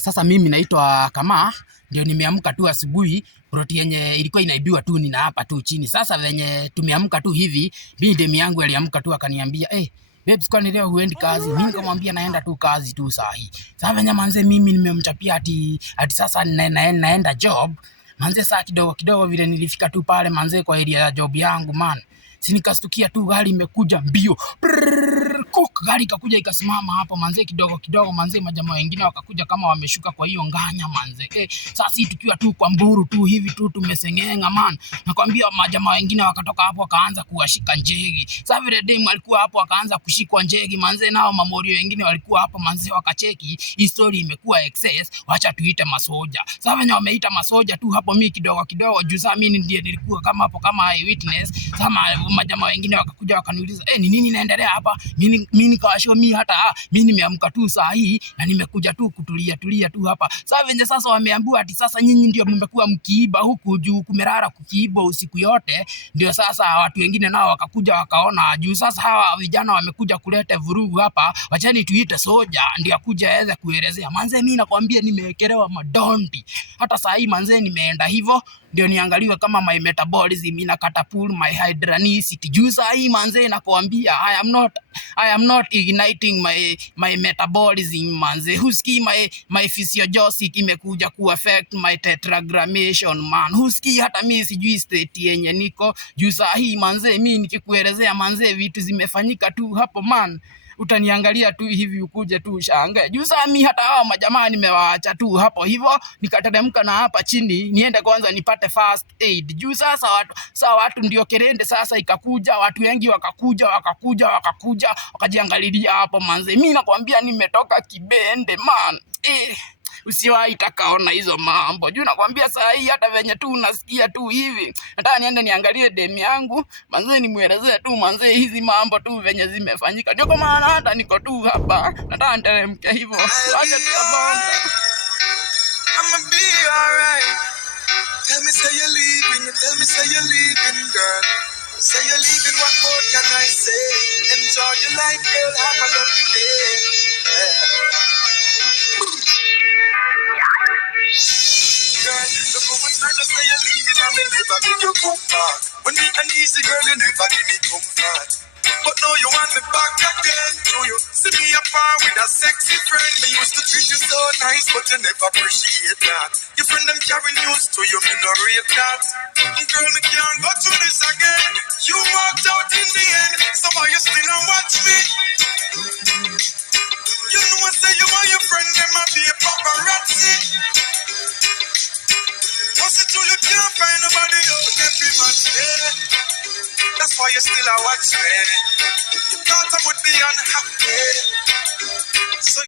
Sasa mimi naitwa Kama, ndio nimeamka tu asubuhi, ploti yenye ilikuwa inaibiwa tu nina hapa tu chini. Sasa venye tumeamka tu hivi, mimi demi yangu aliamka tu akaniambia, babes, kwani leo huendi kazi? Mimi nikamwambia naenda tu kazi tu saa hii. Sasa venye manze mimi nimemchapia ati sasa naenda job. Manze saa kidogo kidogo vile nilifika tu pale manze kwa area ya job yangu man. Si nikastukia tu gari imekuja mbio. Gari ikakuja ikasimama hapo manze, kidogo kidogo manze, majamaa wengine wakakuja kama wameshuka kwa hiyo nganya manze. Sasa si tukiwa tu kwa mburu tu hivi tu tumesengenga man. Nakwambia majamaa wengine wakatoka hapo wakaanza kuwashika njegi. Sasa vile demu alikuwa hapo akaanza kushikwa njegi manze, nao mamorio wengine walikuwa hapo manze wakacheki. Hii story imekuwa excess, wacha tuite masoja. Sasa wenye wameita masoja tu hapo, mimi kidogo kidogo juu sasa mimi ndiye nilikuwa kama hapo kama eyewitness. Sasa majamaa wengine wakakuja wakaniuliza ni nini inaendelea hapa. Mimi nikawashwa mimi hata mimi nimeamka tu saa hii na nimekuja tu kutulia tu hapa. Sasa venye sasa wameambiwa ati sasa nyinyi ndio mmekuwa mkiiba huku juu kumerara kukiiba usiku yote, ndio sasa watu wengine nao wakakuja wakaona juu sasa hawa vijana wamekuja kuleta vurugu hapa, wachani tuite soja ndio akuja aweze kuelezea. Manze mimi nakwambia nimewekelewa madondi. Hata saa hii manze nimeenda hivyo ndio niangaliwe kama my metabolism ina catapult my hydronicity. Juu saa hii manze nakwambia I am not igniting my metabolism manze. Huski my physiologic imekuja ku affect my tetragrammation man. Huski hata mimi sijui state yenye niko. Juu saa hii manze mimi nikikuelezea manze vitu zimefanyika tu hapo man, utaniangalia tu hivi ukuje tu ushangae. Juu saa mimi hata hao majamaa nimewaacha tu hapo hivyo, nikateremka na hapa chini niende kwanza nipate first aid. Juu sasa watu ndio kerende sasa ikakuja, watu wengi wakakuja wakajiangalilia hapo manze. Mimi nakwambia nimetoka kibende man. Usiwahi takaona hizo mambo. Juu nakwambia saa hii hata venye tu unasikia tu hivi, nataka niende niangalie demu yangu manze, nimuelezee tu manze hizi mambo tu venye zimefanyika. Ndio kwa maana hata niko tu hapa nataka niteremke hivyo. Acha tutabonga. I'ma be alright. Tell me say you're leaving, girl. Say you're leaving, what more can I say? Enjoy your life, girl, have a lovely day. Girl, look how much time I say you're leaving and me never make you come back. When me and easy girl, you never give me comfort. But now you want me back again. Do you see me apart with a sexy friend? Me used to treat you so nice, but you never appreciate that. Your friend them carry news to you, me no rate that. Girl, me can't go through this again. You walked out in the end, so why you still don't watch me? You know I say you and your friend them a be a paparazzi. What's it do you can't find nobody else every much there? That's why you still a watch me. You thought I would be unhappy. So